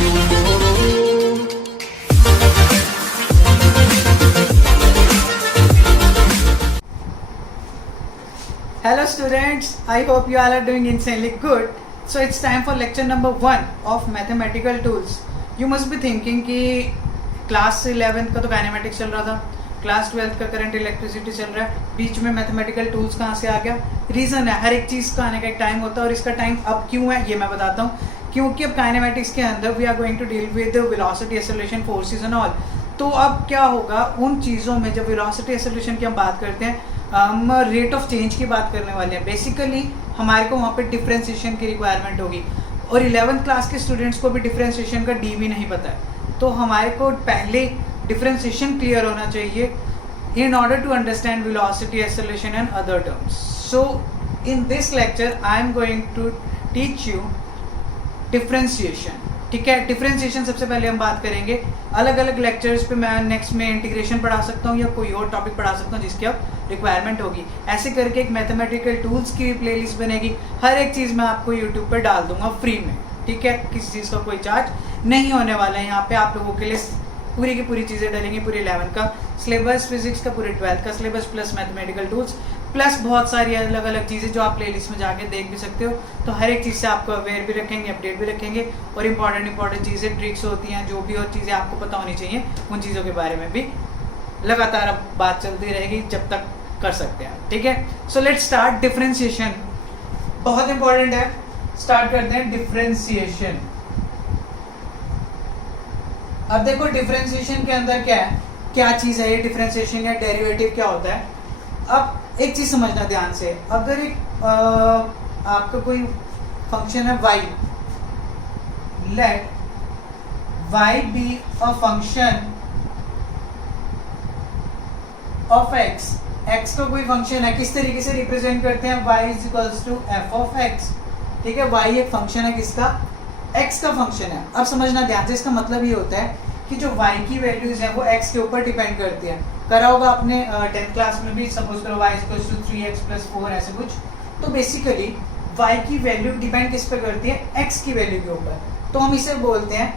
Hello students, I hope you all are doing insanely good. So it's time for lecture number 1 of mathematical tools. You must be thinking कि class 11th का तो kinematics चल रहा था, class 12th का current electricity चल रहा है, बीच में मैथमेटिकल टूल्स कहाँ से आ गया? रीज़न है, हर एक चीज़ का आने का एक टाइम होता है और इसका टाइम अब क्यों है ये मैं बताता हूँ. क्योंकि अब काइनेमेटिक्स के अंदर we are going to deal with velocity, acceleration, forces and all. तो अब क्या होगा उन चीज़ों में, जब वेलोसिटी एक्सेलरेशन की हम बात करते हैं, हम रेट ऑफ चेंज की बात करने वाले हैं. बेसिकली हमारे को वहाँ पे डिफरेंशिएशन की रिक्वायरमेंट होगी और 11th क्लास के स्टूडेंट्स को भी डिफरेंशिएशन का डी भी नहीं पता है. तो हमारे को पहले डिफरेंशिएशन क्लियर होना चाहिए in order to understand velocity, acceleration and other terms. So in this lecture I am going to teach you differentiation. ठीक है, डिफरेंशिएशन सबसे पहले हम बात करेंगे. अलग अलग लेक्चर्स पे मैं नेक्स्ट में इंटीग्रेशन पढ़ा सकता हूँ या कोई और टॉपिक पढ़ा सकता हूँ जिसकी अब रिक्वायरमेंट होगी. ऐसे करके एक मैथमेटिकल टूल्स की प्लेलिस्ट बनेगी. हर एक चीज़ मैं आपको यूट्यूब पर डाल दूंगा फ्री में. ठीक है, किसी चीज़ का कोई चार्ज नहीं होने वाला है. यहाँ पे आप लोगों के लिए पूरी की पूरी चीज़ें डलेंगी. पूरी 11th का सिलेबस, फिजिक्स का, पूरे 12th का syllabus, plus mathematical tools, plus बहुत सारी अलग अलग चीज़ें जो आप प्लेलिस्ट में जाके देख भी सकते हो. तो हर एक चीज़ से आपको अवेयर भी रखेंगे, अपडेट भी रखेंगे और इंपॉर्टेंट चीज़ें, ट्रिक्स होती हैं, जो भी और चीज़ें आपको पता होनी चाहिए उन चीज़ों के बारे में भी लगातार अब बात चलती रहेगी जब तक कर सकते हैं. ठीक है, सो लेट्स स्टार्ट. डिफरेंशिएशन बहुत इंपॉर्टेंट है. स्टार्ट करते हैं डिफरेंशिएशन. अब देखो डिफरेंशिएशन के अंदर क्या है, क्या चीज़ है ये डिफरेंशिएशन या डेरिवेटिव क्या होता है. अब एक चीज़ समझना ध्यान से. अगर एक आपका कोई फंक्शन है y, let y be a function of x. x का कोई फंक्शन है, किस तरीके से रिप्रेजेंट करते हैं, y is equals to f of x. ठीक है, y एक फंक्शन है किसका, x का फंक्शन है. अब समझना ध्यान से, इसका मतलब ये होता है कि जो y की वैल्यूज है वो x के ऊपर डिपेंड करती है. करा होगा आपने 10th क्लास में भी. सपोज करो y equals to 3x plus 4 ऐसे कुछ. तो बेसिकली y की वैल्यू डिपेंड किस पे करती है, x की वैल्यू के ऊपर. तो हम इसे बोलते हैं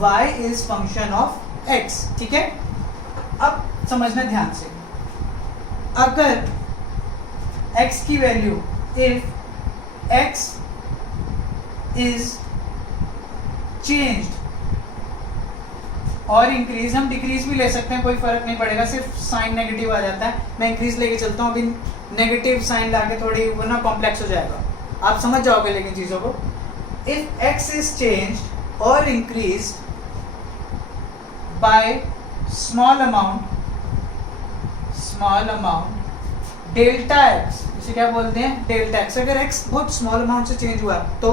y is function of x. ठीक है, अब समझना ध्यान से. अगर x की value, if x is changed और इंक्रीज, हम डिक्रीज भी ले सकते हैं, कोई फर्क नहीं पड़ेगा, सिर्फ साइन नेगेटिव आ जाता है. मैं इंक्रीज लेके चलता हूँ, अभी नेगेटिव साइन लाके थोड़ी वो ना कॉम्प्लेक्स हो जाएगा, आप समझ जाओगे लेकिन चीज़ों को. इफ x इज चेंज्ड और increase by small amount delta x, इसे क्या बोलते हैं, डेल्टा x. अगर x बहुत स्मॉल अमाउंट से चेंज हुआ तो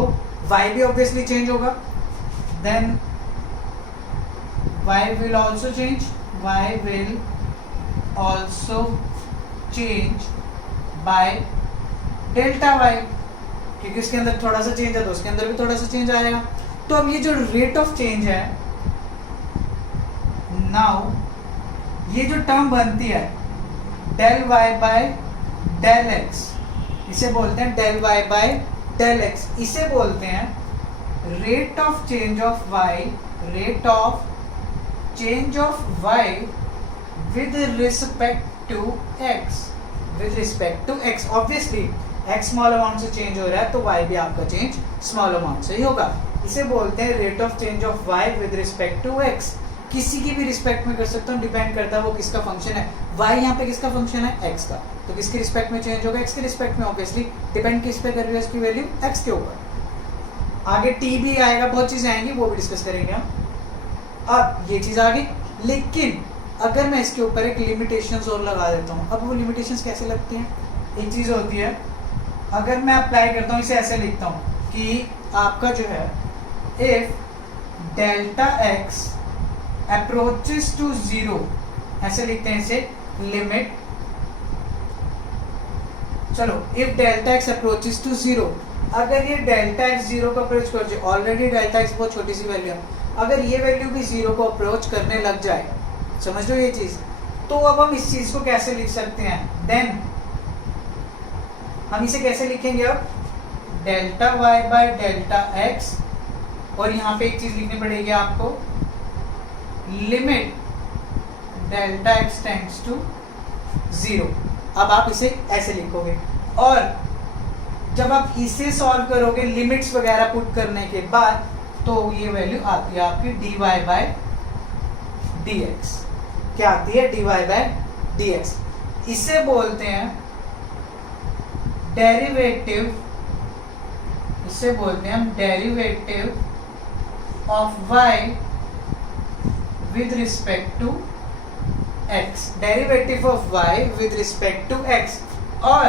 y भी ऑब्वियसली चेंज होगा. Then y will also change by delta y, क्योंकि इसके अंदर थोड़ा सा चेंज है तो उसके अंदर भी थोड़ा सा चेंज आएगा. तो अब ये जो रेट ऑफ चेंज है, नाउ ये जो टर्म बनती है del y by del x, इसे बोलते हैं del y by del x. इसे बोलते हैं rate of change of y, rate of change of y with respect to x, with respect to x. Obviously x small amount से change हो रहा है तो y भी आपका चेंज स्मॉल अमाउंट से ही होगा. इसे बोलते हैं rate of change of y with respect to x. किसी की भी रिस्पेक्ट में कर सकता हूँ, डिपेंड करता है वो किसका फंक्शन है. y यहाँ पे किसका फंक्शन है, x का, तो किसके रिस्पेक्ट में चेंज होगा, x के रिस्पेक्ट में. ऑब्वियसली डिपेंड किस पे कर रही है इसकी वैल्यू, x के ऊपर. आगे t भी आएगा, बहुत चीज़ें आएंगी, वो भी डिस्कस करेंगे हम. अब ये चीज़ आ गई, लेकिन अगर मैं इसके ऊपर एक लिमिटेशंस और लगा देता हूँ. अब वो लिमिटेशंस कैसे लगती हैं, एक चीज़ होती है, अगर मैं अप्लाई करता हूँ, इसे ऐसे लिखता हूँ कि आपका जो है, if delta x approaches to 0, ऐसे लिखते हैं इसे, लिमिट, चलो, if delta x approaches to 0, अगर ये डेल्टा x 0 को अप्रोच कर जाए, ऑलरेडी डेल्टा x बहुत छोटी सी वैल्यू है, अगर ये वैल्यू भी 0 को अप्रोच करने लग जाए, समझ लो ये चीज़, तो अब हम इस चीज़ को कैसे लिख सकते हैं, देन हम इसे कैसे लिखेंगे, अब delta y by delta x और यहाँ पे एक चीज लिखनी पड़ेगी आपको, limit delta x tends to 0। अब आप इसे ऐसे लिखोगे और जब आप इसे सॉल्व करोगे लिमिट्स वगैरह पुट करने के बाद, तो ये वैल्यू आती है आपकी dy बाय dx। क्या आती है? dy by dx। इसे बोलते हैं डेरिवेटिव, इसे बोलते हैं हम derivative of y with respect to x, derivative of y with respect to x, और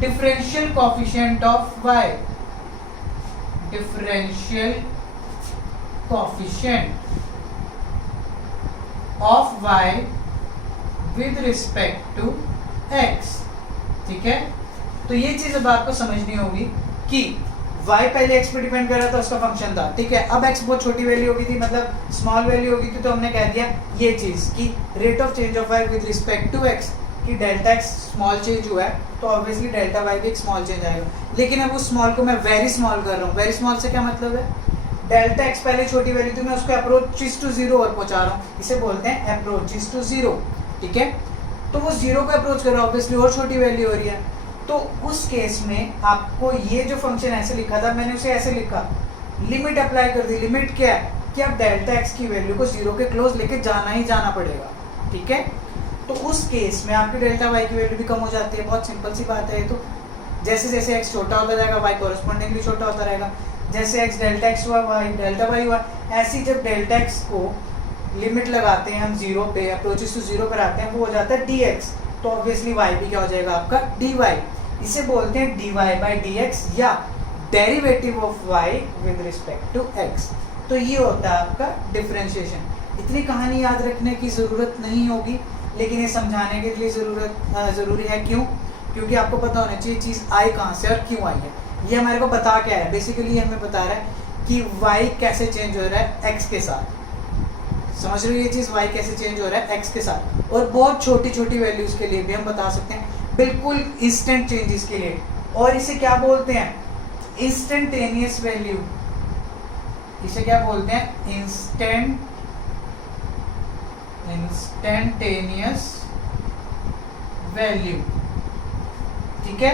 differential coefficient of y, differential coefficient of y with respect to x। ठीक है, तो ये चीज अब आपको समझनी होगी कि y पहले x पे डिपेंड कर रहा था, उसका फंक्शन था। ठीक है, अब x बहुत छोटी वैल्यू होगी थी, मतलब स्मॉल वैल्यू होगी थी, तो हमने कह दिया ये चीज कि rate of change of y with respect to x, कि डेल्टा x स्मॉल चेंज हुआ है तो ऑब्वियसली डेल्टा y भी एक स्मॉल चेंज आएगा। लेकिन अब उस स्मॉल को मैं वेरी स्मॉल कर रहा हूँ। वेरी स्मॉल से क्या मतलब है? डेल्टा x पहले छोटी वैल्यू थी, मैं उसको अप्रोचेस टू 0 और पहुंचा रहा हूँ, इसे बोलते हैं अप्रोचेस टू 0। ठीक है, तो वो 0 को अप्रोच कर रहा है, ऑब्वियसली और छोटी वैल्यू हो रही है। तो उस केस में आपको ये जो फंक्शन ऐसे लिखा था, मैंने उसे ऐसे लिखा, लिमिट अप्लाई कर दी। लिमिट क्या है कि अब डेल्टा x की वैल्यू को 0 के क्लोज लेके जाना ही जाना पड़ेगा। ठीक है, तो उस केस में आपकी डेल्टा y की वैल्यू भी कम हो जाती है। बहुत सिंपल सी बात है। तो जैसे जैसे x छोटा होता जाएगा y कॉरेस्पॉन्डिंगली छोटा होता रहेगा। जैसे x डेल्टा x हुआ y डेल्टा y हुआ, ऐसी जब डेल्टा x को लिमिट लगाते हैं हम 0 पे, अप्रोचेस टू 0 पर आते हैं, वो हो जाता है dx। तो ऑब्वियसली y भी क्या हो जाएगा आपका dy। इसे बोलते हैं dy बाई dx या derivative of y with respect to x। तो ये होता है आपका डिफरेंशिएशन। इतनी कहानी याद रखने की ज़रूरत नहीं होगी, लेकिन ये समझाने के लिए ज़रूरी है। क्यों? क्योंकि आपको पता होना चाहिए चीज़ आई कहाँ से और क्यों आई है। ये हमारे को बता क्या है? बेसिकली हमें बता रहा है कि y कैसे चेंज हो रहा है x के साथ। समझ रहे हो ये चीज़, y कैसे चेंज हो रहा है x के साथ। और बहुत छोटी छोटी वैल्यूज़ के लिए भी हम बता सकते हैं, बिल्कुल इंस्टेंट चेंजेस के लिए। और इसे क्या बोलते हैं? Instantaneous value. इसे क्या बोलते हैं? Instantaneous value. ठीक है,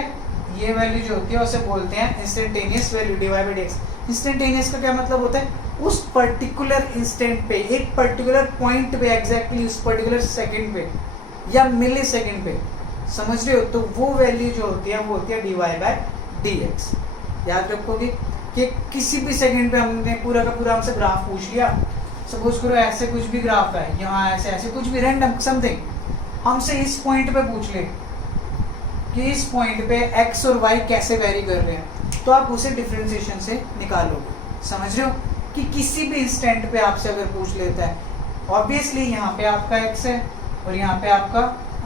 ये वैल्यू जो होती है उसे बोलते हैं instantaneous value dy by dx। Instantaneous का क्या मतलब होता है? उस पर्टिकुलर इंस्टेंट पे, एक पर्टिकुलर पॉइंट पे, एग्जैक्टली उस पर्टिकुलर सेकंड पे या मिली सेकंड पे। समझ रहे हो? तो वो वैल्यू जो होती है वो होती है dy बाई dx। याद रखोगे कि किसी भी सेकंड पे हमने पूरा का पूरा हमसे ग्राफ पूछ लिया, सपोज करो ऐसे कुछ भी ग्राफ है, यहाँ ऐसे ऐसे कुछ भी रैंडम समथिंग, हमसे इस पॉइंट पे पूछ ले कि इस पॉइंट पे x और y कैसे वेरी कर रहे हैं, तो आप उसे डिफरेंशिएशन से निकालोगे। समझ रहे हो कि किसी भी इंस्टेंट पे आपसे अगर पूछ लेता है, ऑब्वियसली यहाँ पे आपका x है और यहाँ पे आपका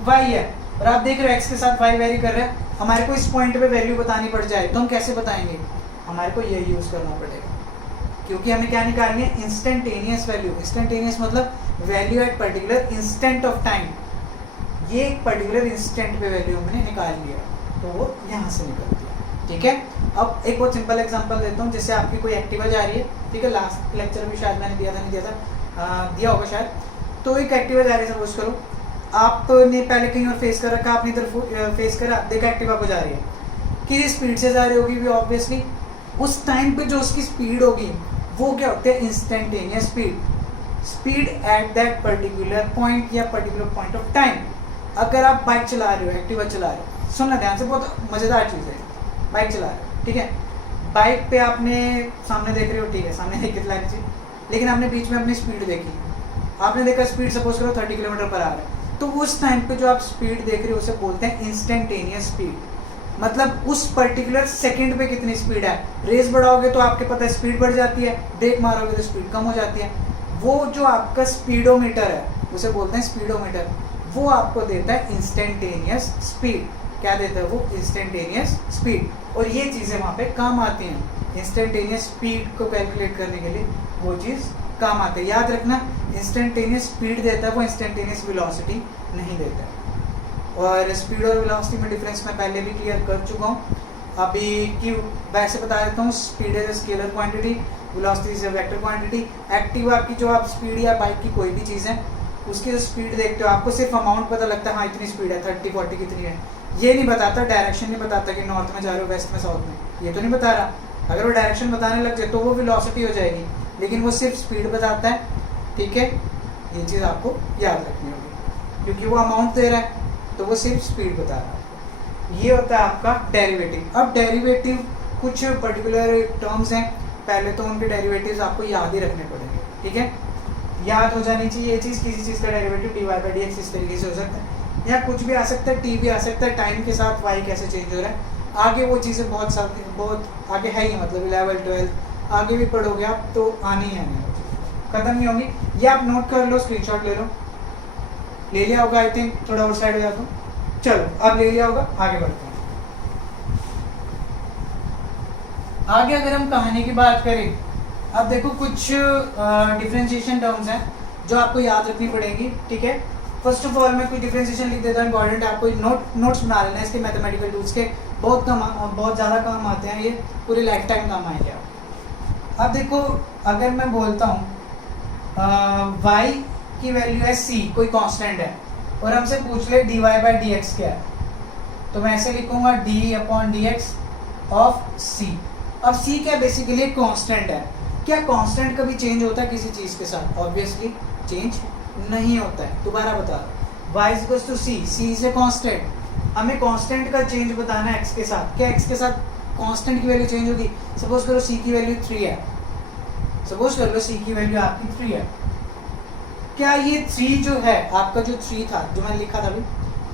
y है, और आप देख रहे हो x के साथ y वेरी कर रहा है, हमारे को इस पॉइंट पे वैल्यू बतानी पड़ जाए तो हम कैसे बताएंगे? हमारे को ये यूज़ करना पड़ेगा, क्योंकि हमें क्या निकालनी है? Instantaneous value. इंस्टेंटेनियस मतलब value at particular instant of time. ये एक पर्टिकुलर इंस्टेंट पे वैल्यू हमने निकाल लिया, तो वो यहाँ से निकलती है। ठीक है, अब एक बहुत सिंपल एग्जांपल देता हूँ। जैसे आपकी कोई एक्टिवा जा रही है, ठीक है, लास्ट लेक्चर में शायद मैंने दिया था, नहीं दिया था, दिया होगा शायद। तो एक एक्टिवा जा रही है, सपोज करो आपने पहले कहीं और फेस कर रखा, आपने इधर फेस करा, देखा एक्टिवा को जा रही है, किस स्पीड से जा रही होगी भी, ऑब्वियसली उस टाइम पे जो उसकी स्पीड होगी वो क्या होती है? Instantaneous speed at that particular point या पर्टिकुलर पॉइंट ऑफ टाइम। अगर आप बाइक चला रहे हो, एक्टिवा चला रहे हो, सुनना ध्यान से, बहुत मज़ेदार चीज़ है। बाइक चला रहे हो, ठीक है, बाइक पे आपने सामने देख रहे हो, ठीक है, सामने देख के चला लीजिए, लेकिन आपने बीच में अपनी स्पीड देखी, आपने देखा स्पीड सपोज करो 30 किलोमीटर पर आ रहा है, तो उस टाइम पे जो आप स्पीड देख रहे हो उसे बोलते हैं इंस्टेंटेनियस स्पीड। मतलब उस पर्टिकुलर सेकंड पे कितनी स्पीड है। रेस बढ़ाओगे तो आपके पता है स्पीड बढ़ जाती है, ब्रेक मारोगे तो स्पीड कम हो जाती है। वो जो आपका स्पीडोमीटर है उसे बोलते हैं स्पीडोमीटर, वो आपको देता है इंस्टेंटेनियस स्पीड। क्या देता है वो? Instantaneous speed. और ये चीज़ें वहाँ पे काम आती हैं, इंस्टेंटेनियस स्पीड को कैलकुलेट करने के लिए वो चीज़ काम आती है। याद रखना, इंस्टेंटेनियस स्पीड देता है वो इंस्टेंटेनियस वेलोसिटी नहीं देता है। और स्पीड और वेलोसिटी में डिफरेंस मैं पहले भी क्लियर कर चुका हूँ, अभी की वैसे बता देता हूँ। Speed is scalar quantity velocity is a vector quantity. Activa की जो आप स्पीड या बाइक की कोई भी चीज़ है उसकी जो स्पीड देखते हो आपको सिर्फ अमाउंट पता लगता है, हाँ इतनी स्पीड है 30-40 कितनी है, ये नहीं बताता, डायरेक्शन नहीं बताता कि नॉर्थ में जा रहे हो वेस्ट में साउथ में, ये तो नहीं बता रहा। अगर वो डायरेक्शन बताने लग जाए तो वो वेलोसिटी हो जाएगी, लेकिन वो सिर्फ स्पीड बताता है, ठीक है। ये चीज़ आपको याद रखनी होगी क्योंकि वो अमाउंट दे रहा है तो वो सिर्फ स्पीड बता रहा है। ये होता है आपका डेरिवेटिव। अब डेरिवेटिव कुछ पर्टिकुलर टर्म्स हैं, पहले तो उनके डेरिवेटिव्स आपको याद ही रखने पड़ेंगे, ठीक है, याद हो जानी चाहिए ये चीज़। किसी चीज़ का डेरिवेटिव dy बाई dx इस तरीके से हो सकता है, या कुछ भी आ सकता है, t भी आ सकता है, टाइम के साथ y कैसे चेंज हो रहा है। आगे वो चीज़ें बहुत आगे है ही, मतलब 11 12 आगे भी पढ़ोगे आप तो आनी ही आनी है, खत्म नहीं होगी। ये आप नोट कर लो, स्क्रीनशॉट ले लो, ले लिया होगा आई थिंक, थोड़ा और साइड हो जाता हूँ। चलो अब ले लिया होगा, आगे बढ़ते हैं। आगे अगर हम कहानी की बात करें, अब देखो कुछ डिफरेंशिएशन टर्म्स हैं जो आपको याद रखनी पड़ेगी, ठीक है। फर्स्ट ऑफ ऑल मैं कुछ डिफरेंशिएशन लिख देता हूँ, इंपॉर्टेंट है, आपको नोट्स बना लेना इसके, मैथमेटिकल टूल्स के बहुत ज़्यादा काम आते हैं, ये पूरे लाइफ टाइम काम आएंगे आप। अब देखो अगर मैं बोलता हूँ y की वैल्यू है c, कोई कांस्टेंट है, और हमसे पूछ ले dy बाई dx क्या है, तो मैं ऐसे लिखूंगा d upon dx of c। अब c क्या बेसिकली कांस्टेंट है। क्या कांस्टेंट कभी चेंज होता है किसी चीज़ के साथ? ऑब्वियसली चेंज नहीं होता है। दोबारा बता रहा हूँ, y is equals to c is a constant. हमें कांस्टेंट का चेंज बताना है x के साथ। क्या x के साथ कांस्टेंट की वैल्यू चेंज होगी? सपोज करो c की वैल्यू 3 है, सपोज कर लो c की वैल्यू आपकी 3 है। क्या ये 3 जो है आपका, जो 3 था जो मैंने लिखा था अभी,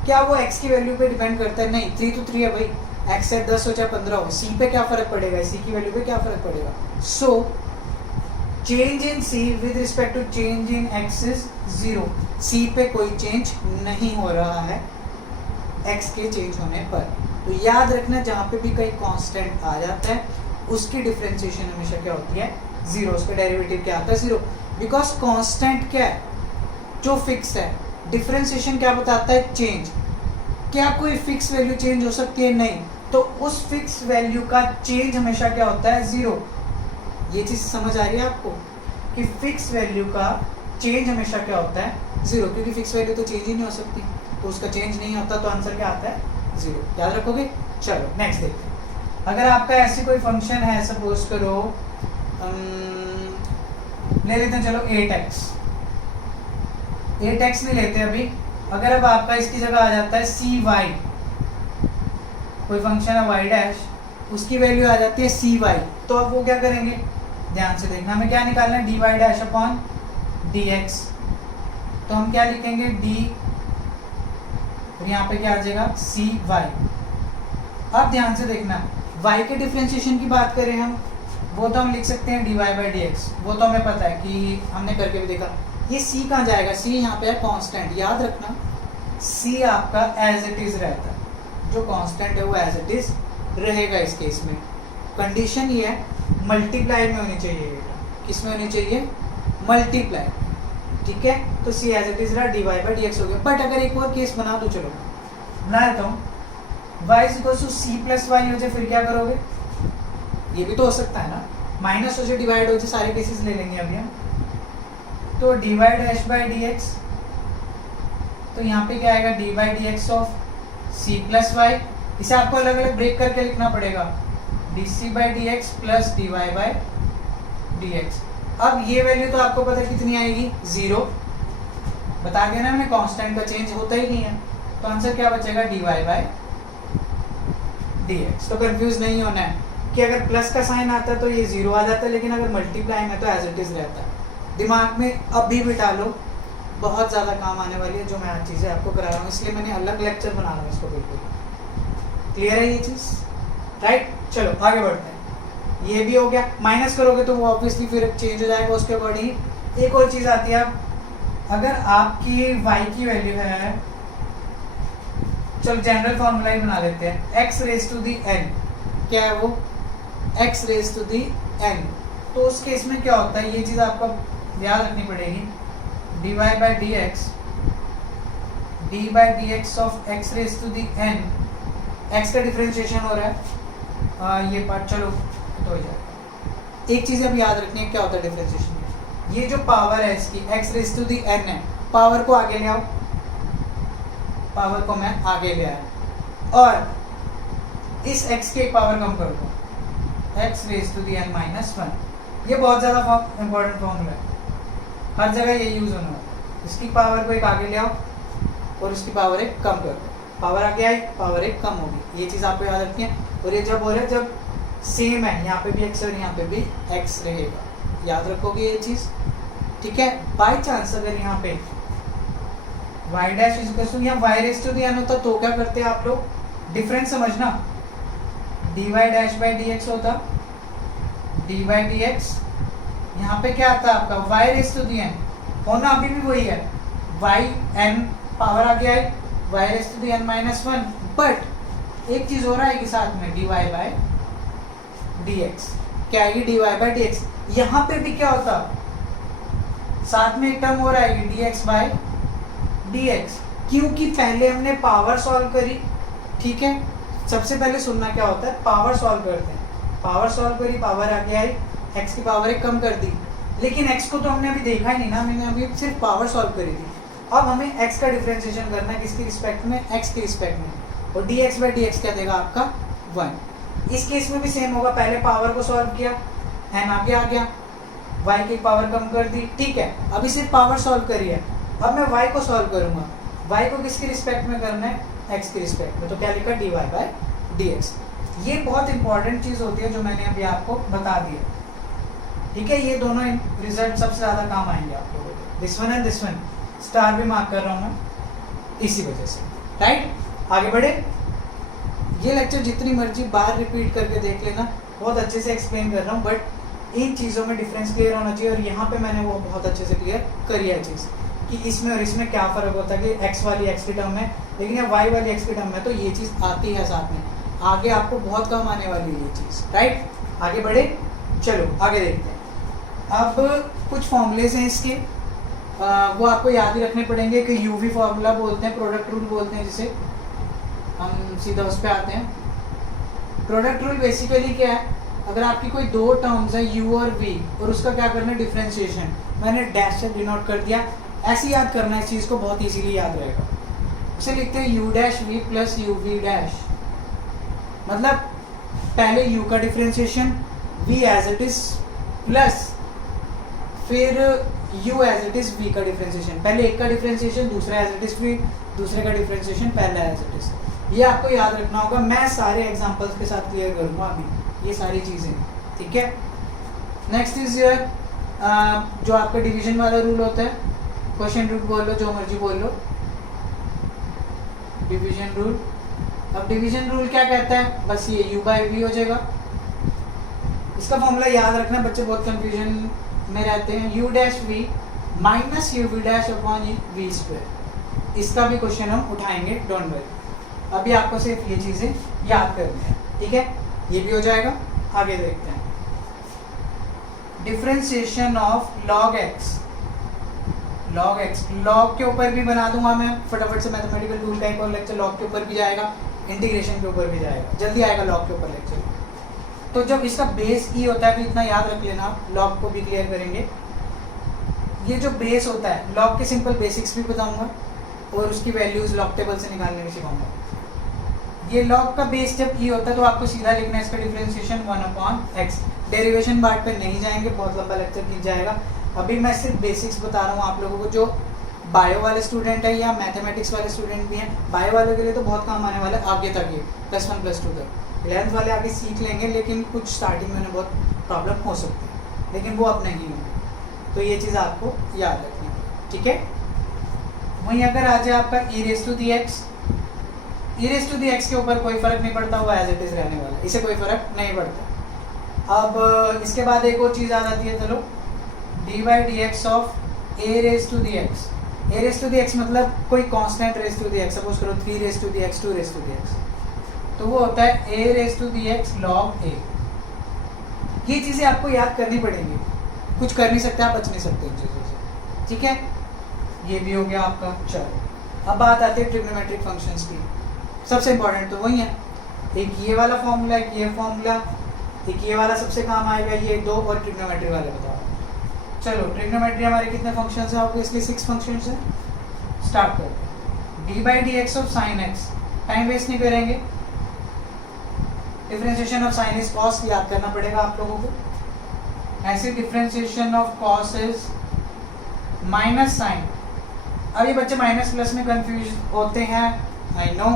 क्या वो x की वैल्यू पे डिपेंड करता है? नहीं, 3 तो 3 है भाई, x है 10 हो चाहे 15 हो, c पे क्या फर्क पड़ेगा, c की वैल्यू पे क्या फर्क पड़ेगा। So change in c with respect to change in x is 0। c पे कोई चेंज नहीं हो रहा है x के चेंज होने पर। तो याद रखना जहाँ पे भी कोई कांस्टेंट आ जाता है उसकी डिफरेंशिएशन हमेशा क्या होती है? 0। उसका डेरिवेटिव क्या आता है? 0। बिकॉज कांस्टेंट क्या है? जो फिक्स है। डिफरेंशिएशन क्या बताता है? चेंज। क्या कोई फिक्स वैल्यू चेंज हो सकती है? नहीं। तो उस फिक्स वैल्यू का चेंज हमेशा क्या होता है? 0। ये चीज समझ आ रही है आपको कि फिक्स वैल्यू का चेंज हमेशा क्या होता है? 0, क्योंकि फिक्स वैल्यू तो चेंज ही नहीं हो सकती, तो उसका चेंज नहीं होता, तो आंसर क्या आता है? 0। याद रखोगे? चलो नेक्स्ट देखते हैं। अगर आपका ऐसी कोई फंक्शन है, सपोज करो ले लेते हैं, चलो 8x नहीं लेते अभी। अगर अब आपका इसकी जगह आ जाता है cy, कोई फंक्शन है y डैश, उसकी वैल्यू आ जाती है cy, तो अब वो क्या करेंगे? ध्यान से देखना, हमें क्या निकालना है? dy dash upon dx। तो हम क्या लिखेंगे? d, और यहाँ पे क्या आ जाएगा? cy। अब ध्यान से देखना, y के डिफरेंशिएशन की बात करें हम, वो तो हम लिख सकते हैं dy बाई dx, वो तो हमें पता है कि हमने करके भी देखा। ये c कहाँ जाएगा? c यहाँ पे है कांस्टेंट। याद रखना c आपका एज इट इज रहता है, जो कांस्टेंट है वो एज इट इज रहेगा इस केस में। कंडीशन ये है मल्टीप्लाई में होनी चाहिए, किस में होनी चाहिए? मल्टीप्लाई, ठीक है। तो c एज इट इज रहा, dy बाई dx हो गया। बट अगर एक और केस बना दो, चलो बना देता हूँ, y is equal to c plus y हो जाए, फिर क्या करोगे? ये भी तो हो सकता है ना, माइनस हो जाए डिवाइड हो जाए, सारे केसेस ले लेंगे अभी हम। तो dy डैश बाई dx, तो यहाँ पे क्या आएगा? dy by dx of c plus y. इसे आपको अलग अलग ब्रेक करके लिखना पड़ेगा, dc by dx plus dy by dx। अब ये वैल्यू तो आपको पता कितनी आएगी? 0। बता दिया ना मैंने, कांस्टेंट का चेंज होता ही नहीं है, तो आंसर क्या बचेगा? dy by dx। तो कंफ्यूज नहीं होना है कि अगर प्लस का साइन आता है तो ये 0 आ जाता है, लेकिन अगर मल्टीप्लाई में तो एज इट इज रहता है। दिमाग में अभी बिठा लो, बहुत ज़्यादा काम आने वाली है जो मैं आज चीज़ें आपको करा रहा हूँ, इसलिए मैंने अलग लेक्चर बना रहा हूँ इसको। बिल्कुल क्लियर है ये चीज़? राइट, चलो आगे बढ़ते हैं। ये भी हो गया, माइनस करोगे तो वो ऑब्वियसली फिर चेंज हो जाएगा उसके अकॉर्डिंग। एक और चीज़ आती है, अगर आपकी y की वैल्यू है, चलो जनरल फॉर्मूला ही बना लेते हैं, x raise to the n। क्या है वो? x raise to the n। तो उस केस में क्या होता है, ये चीज़ आपको याद रखनी पड़ेगी, dy by dx, d by dx of x raise to the n। x का डिफरेंशिएशन हो रहा है, ये पार्ट चलो तो हो जाएगा, एक चीज अब याद रखनी है क्या होता है डिफरेंशिएशन में। ये जो पावर है इसकी x raise to the n है, पावर को आगे ले आओ, पावर को मैं आगे ले आया और इस x के पावर कम कर दो, x raise to the n minus 1। ये बहुत ज़्यादा इंपॉर्टेंट फॉर्मूला है, हर जगह ये यूज होना है। इसकी पावर को एक आगे ले आओ और इसकी पावर एक कम कर दो, पावर आगे आई पावर एक कम होगी। ये चीज़ आपको याद रखनी है। और ये जब हो रहा है जब सेम है, यहाँ पे भी x और यहाँ पे भी x रहेगा, याद रखोगे ये चीज़, ठीक है। बाय चांस अगर यहाँ पे y dash is equal to यहाँ y raise to the n होता तो क्या करते आप लोग, डिफरेंस समझना, dy डैश बाय dx होता, dy dx, यहाँ पे क्या आता है आपका y raise to the n, होना अभी भी वही है, y n पावर आ गया है y raise to the n minus 1, but एक चीज हो रहा है कि साथ में dy बाय dx, क्या आएगी dy बाय dx। यहाँ पे भी क्या होता, साथ में एक टर्म हो रहा है कि dx बाय dx, क्योंकि पहले हमने पावर सॉल्व करी, ठीक है। सबसे पहले सुनना क्या होता है, पावर सॉल्व करते हैं, पावर सॉल्व करी, पावर आगे आई, x की पावर एक कम कर दी, लेकिन x को तो हमने अभी देखा ही नहीं ना, मैंने अभी सिर्फ पावर सॉल्व करी थी। अब हमें x का डिफरेंशिएशन करना है किसकी रिस्पेक्ट में, x की रिस्पेक्ट में, और dx बाय dx क्या देगा आपका 1। इस केस में भी सेम होगा, पहले पावर को सॉल्व किया, n आगे आ गया, y की पावर कम कर दी, ठीक है। अभी सिर्फ पावर सॉल्व करी है, अब मैं y को सॉल्व करूंगा, y को किसकी रिस्पेक्ट में करना है, x की रिस्पेक्ट में, तो क्या लिखा dy बाय dx। ये बहुत इंपॉर्टेंट चीज होती है जो मैंने अभी आपको बता दिया, ठीक है। ये दोनों रिजल्ट सबसे ज्यादा काम आएंगे आप लोगों को, this one and this one, star भी मार्क कर रहा हूँ मैं इसी वजह से, राइट। आगे बढ़े, ये लेक्चर जितनी मर्जी बार रिपीट करके देख लेना, बहुत अच्छे से एक्सप्लेन कर रहा हूँ, बट इन चीज़ों में डिफरेंस क्लियर होना चाहिए। और यहाँ पे मैंने वो बहुत अच्छे से क्लियर करी है चीज़ कि इसमें और इसमें क्या फ़र्क होता है कि x वाली x की टर्म है, लेकिन यहाँ y वाली x की टर्म है, तो ये चीज़ आती है साथ में, आगे आपको बहुत कम आने वाली है ये चीज़, राइट। आगे बढ़े, चलो आगे देखते हैं। अब कुछ फॉर्मूलेज हैं इसके, वो आपको याद ही रखने पड़ेंगे कि यूवी फार्मूला बोलते हैं, प्रोडक्ट रूल बोलते हैं, जिसे हम सीधा उस पर आते हैं। प्रोडक्ट रूल बेसिकली क्या है, अगर आपकी कोई दो टर्म्स है u और v और उसका क्या करना है डिफरेंशिएशन, मैंने डैश से डिनोट कर दिया, ऐसे याद करना है इस चीज़ को, बहुत इजीली याद रहेगा। उसे लिखते हैं u dash v plus uv dash, मतलब पहले u का differentiation v as it is plus फिर u as it is v का डिफरेंशिएशन, पहले एक का डिफरेंशिएशन दूसरा एज इट इज v, दूसरे का डिफरेंशिएशन पहला एज इट इज। ये आपको याद रखना होगा, मैं सारे एग्जांपल्स के साथ क्लियर करूंगा अभी ये सारी चीज़ें, ठीक है। नेक्स्ट इज योर जो आपका डिवीजन वाला रूल होता है, क्वेश्चन रूल बोल लो, जो मर्जी बोल लो, डिवीजन रूल। अब डिवीजन रूल क्या कहता है, बस ये u बाई v हो जाएगा। इसका फॉर्मूला याद रखना, बच्चे बहुत कंफ्यूजन में रहते हैं, u dash v minus u v dash upon v square. इसका भी क्वेश्चन हम उठाएंगे, डोंट वरी, अभी आपको सिर्फ ये चीज़ें याद करनी है, ठीक है। ये भी हो जाएगा, आगे देखते हैं। Differentiation of log x, log x, log के ऊपर भी बना दूंगा मैं फटाफट से, मैथमेटिकल टूल का एक और लेक्चर log के ऊपर भी जाएगा, इंटीग्रेशन के ऊपर भी जाएगा, जल्दी आएगा log के ऊपर लेक्चर। तो जब इसका बेस e होता है, तो इतना याद रख लेना, log को भी क्लियर करेंगे। ये जो बेस होता है, log के सिंपल बेसिक्स भी बताऊंगा और उसकी वैल्यूज log टेबल से निकालने भी सिखाऊंगा। ये log का बेस जब e होता है तो आपको सीधा लिखना है इसका डिफरेंशिएशन 1/x। डेरिवेशन पार्ट पे नहीं जाएंगे, बहुत लंबा लेक्चर खींच जाएगा, अभी मैं सिर्फ बेसिक्स बता रहा हूँ आप लोगों को। जो बायो वाले स्टूडेंट है या मैथमेटिक्स वाले स्टूडेंट भी हैं, बायो वाले के लिए तो बहुत काम आने वाला है आगे तक, ये +1 +2 तक। 11th वाले आगे सीख लेंगे, लेकिन कुछ स्टार्टिंग में बहुत प्रॉब्लम हो सकती है, लेकिन वो अब नहीं होंगे, तो ये चीज़ आपको याद रखनी है, ठीक है। वहीं अगर आ जाए आपका e raise to the x के ऊपर कोई फर्क नहीं पड़ता, वो एज इट इज रहने वाला है, इसे कोई फर्क नहीं पड़ता। अब इसके बाद एक और चीज़ आ जाती है, चलो dy dx of a raise to the x। a raise to the x मतलब कोई constant raise to the x, suppose करो 3 raise to the x, 2 raise to the x, तो वो होता है a raise to the x log a। ये चीज़ें आपको याद करनी पड़ेंगी, कुछ कर नहीं सकते आप, बच नहीं सकते इन चीज़ों से, ठीक है। ये भी हो गया आपका। चलो अब बात आती है ट्रिग्नोमेट्रिक फंक्शंस की, सबसे इंपॉर्टेंट तो वही है, एक ये वाला फॉर्मूला, एक ये फॉर्मूला, एक ये वाला सबसे काम आएगा, ये 2 और ट्रिग्नोमेट्री वाले बताओ। चलो ट्रिग्नोमेट्री हमारे कितने फंक्शंस हैं, ऑब्वियसली 6 फंक्शंस हैं। स्टार्ट करो। D by D x of sine x, time waste नहीं करेंगे। Differentiation of sine is cos याद करना पड़ेगा आप लोगों को। ऐसे differentiation of cos is minus sine. अब ये बच्चे माइनस प्लस में कंफ्यूज होते हैं, आई नो,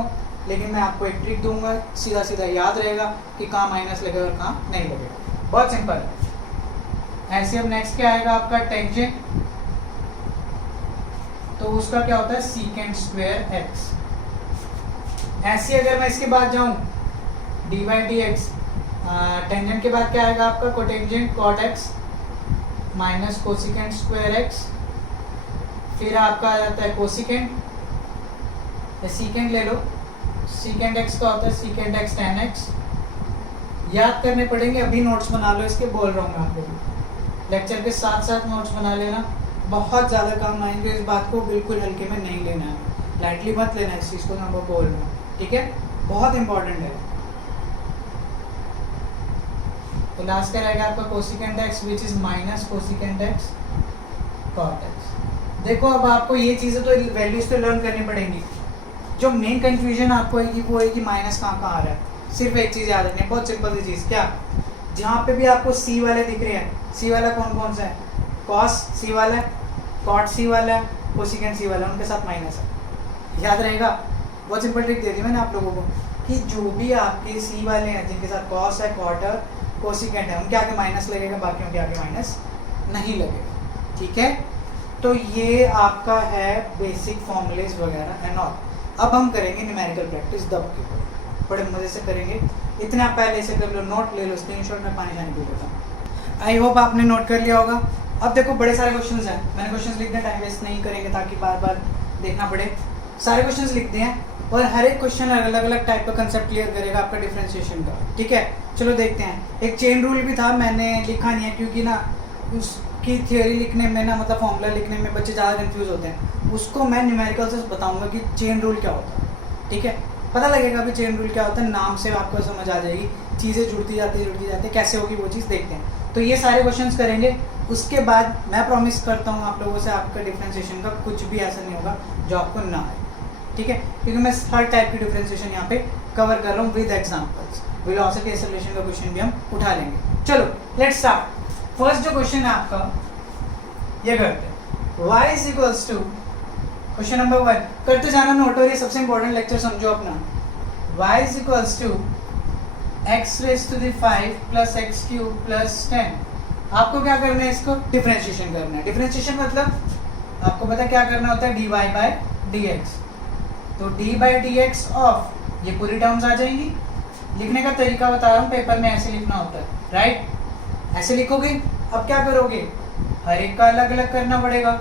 लेकिन मैं आपको एक ट्रिक दूंगा, सीधा सीधा याद रहेगा कि कहाँ माइनस लगेगा और कहाँ नहीं लगेगा। बहुत सिंपल है। ऐसे अब नेक्स्ट क्या आएगा आपका टेंजेंट, तो उसका क्या होता है सीकेंट स्क्वायर एक्स। ऐसे अगर मैं इसके बाद जाऊं d by D x, tangent के बाद क्या आएगा आपका cotangent cot x minus cosecant square x. फिर आपका आ जाता है कोसिकेंट, सीकेंट ले लो, सीकेंट एक्स का होता है सीकेंट एक्स टेन एक्स। याद करने पड़ेंगे, अभी नोट्स बना लो इसके, बोल रहा हूँ मैं आप लोग लेक्चर के साथ साथ नोट्स बना लेना, बहुत ज़्यादा काम आएंगे। इस बात को बिल्कुल हल्के में नहीं लेना है, लाइटली मत लेना इस चीज़ को, मैं बोल रहा हूँ, ठीक है, बहुत इंपॉर्टेंट है। तो लास्ट का रहेगा आपका cosecant x which is minus cosecant x cot x. देखो अब आपको ये चीज़ें तो वैल्यूज तो लर्न करनी पड़ेंगी। जो मेन कंफ्यूजन आपको आएगी वो है कि माइनस कहाँ कहाँ आ रहा है। सिर्फ एक चीज़ याद रखनी है, बहुत सिंपल सी चीज़, क्या, जहाँ पे भी आपको सी वाले दिख रहे हैं, सी वाला कौन कौन सा है, कॉस सी वाला है, कॉट सी वाला है, कोसिकेंट सी वाला है, उनके साथ माइनस है। याद रहेगा, बहुत सिंपल ट्रिक दे दी मैंने आप लोगों को कि जो भी आपके सी वाले हैं जिनके साथ कॉस है, कॉट है, कोसिकेंट है, उनके आगे माइनस लगेगा, बाकियों के आगे माइनस नहीं लगेगा, ठीक है। तो ये आपका है बेसिक फॉर्मूलेज वगैरह एंड ऑल। अब हम करेंगे न्यूमेरिकल प्रैक्टिस दब के ऊपर, बड़े मज़े से करेंगे। इतना आप पहले से कर लो, नोट ले लो, स्क्रीनशॉट में पानी जाने पी लेता हूँ। आई होप आपने नोट कर लिया होगा। अब देखो बड़े सारे क्वेश्चंस हैं, मैंने क्वेश्चंस लिखने टाइम वेस्ट नहीं करेंगे ताकि बार बार देखना पड़े। सारे क्वेश्चंस लिखते हैं और हर एक क्वेश्चन अलग अलग टाइप का कंसेप्ट क्लियर करेगा आपका डिफरेंशिएशन का, ठीक है। चलो देखते हैं। एक चेन रूल भी था, मैंने लिखा नहीं है क्योंकि ना उसकी थियोरी लिखने में ना, मतलब फॉर्मूला लिखने में बच्चे ज़्यादा कंफ्यूज होते हैं। उसको मैं न्यूमेरिकल से बताऊंगा कि चेन रूल क्या होता है, ठीक है। पता लगेगा अभी चेन रूल क्या होता है, नाम से आपको समझ आ जाएगी, चीज़ें जुड़ती जाती, कैसे होगी वो चीज़ देखते हैं। तो ये सारे क्वेश्चंस करेंगे, उसके बाद मैं प्रॉमिस करता हूँ आप लोगों से आपका डिफरेंशिएशन का कुछ भी ऐसा नहीं होगा जो आपको ना आए, ठीक है, क्योंकि मैं हर टाइप की डिफरेंशिएशन यहाँ पे कवर कर रहा हूँ विद एग्जांपल्स। वेलोसिटी एक्सेलरेशन का क्वेश्चन भी हम उठा लेंगे। चलो लेट्स स्टार्ट। फर्स्ट जो क्वेश्चन है आपका, ये करते हैं y is equals to, question number 1 करते जाना नोट, और ये सबसे इंपॉर्टेंट लेक्चर समझो अपना। y is equals to x raise to the 5 plus x cube plus 10। आपको क्या करना है, इसको डिफरेंशिएशन करना है। डिफरेंशिएशन मतलब आपको पता क्या करना होता है, dy बाई डी एक्स। तो d by D x of, ये पूरी टर्म्स आ जाएंगी। लिखने का तरीका बता रहा हूँ, पेपर में ऐसे लिखना होता है, राइट, ऐसे लिखोगे। अब क्या करोगे, हर एक का अलग अलग करना पड़ेगा।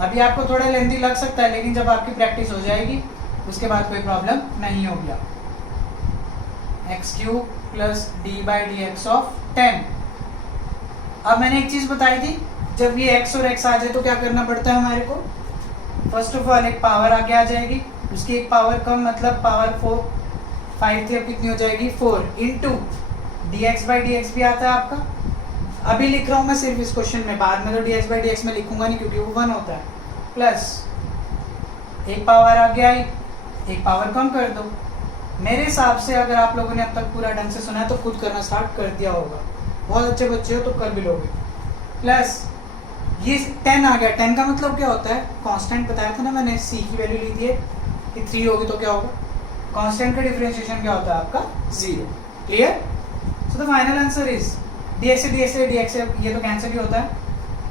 अभी आपको थोड़ा लेंथी लग सकता है, लेकिन जब आपकी प्रैक्टिस हो जाएगी उसके बाद कोई प्रॉब्लम नहीं होगी। X cube plus d by D x of 10। अब मैंने एक चीज़ बताई थी, जब ये x और x आ जाए तो क्या करना पड़ता है हमारे को, फर्स्ट ऑफ ऑल एक पावर आगे आ जाएगी, उसकी एक पावर कम, मतलब पावर 5 थी, अब कितनी हो जाएगी 4 into D X by D x भी आता है आपका। अभी लिख रहा हूँ मैं सिर्फ इस क्वेश्चन में, बाद में तो D X by D x में लिखूंगा नहीं क्योंकि वो 1 होता है, प्लस एक पावर आगे आई, एक पावर कम कर दो। मेरे हिसाब से अगर आप लोगों ने अब तक पूरा ढंग से सुना है तो खुद करना स्टार्ट कर दिया होगा, बहुत अच्छे बच्चे हो तो कर भी लोगे। प्लस ये 10 आ गया, 10 का मतलब क्या होता है, कांस्टेंट बताया था ना मैंने, c की वैल्यू ली थी कि 3 होगी तो क्या होगा, कांस्टेंट का डिफरेंशिएशन क्या होता है आपका 0। Clear. So the final answer is dx से dx ये तो कैंसिल ही होता है,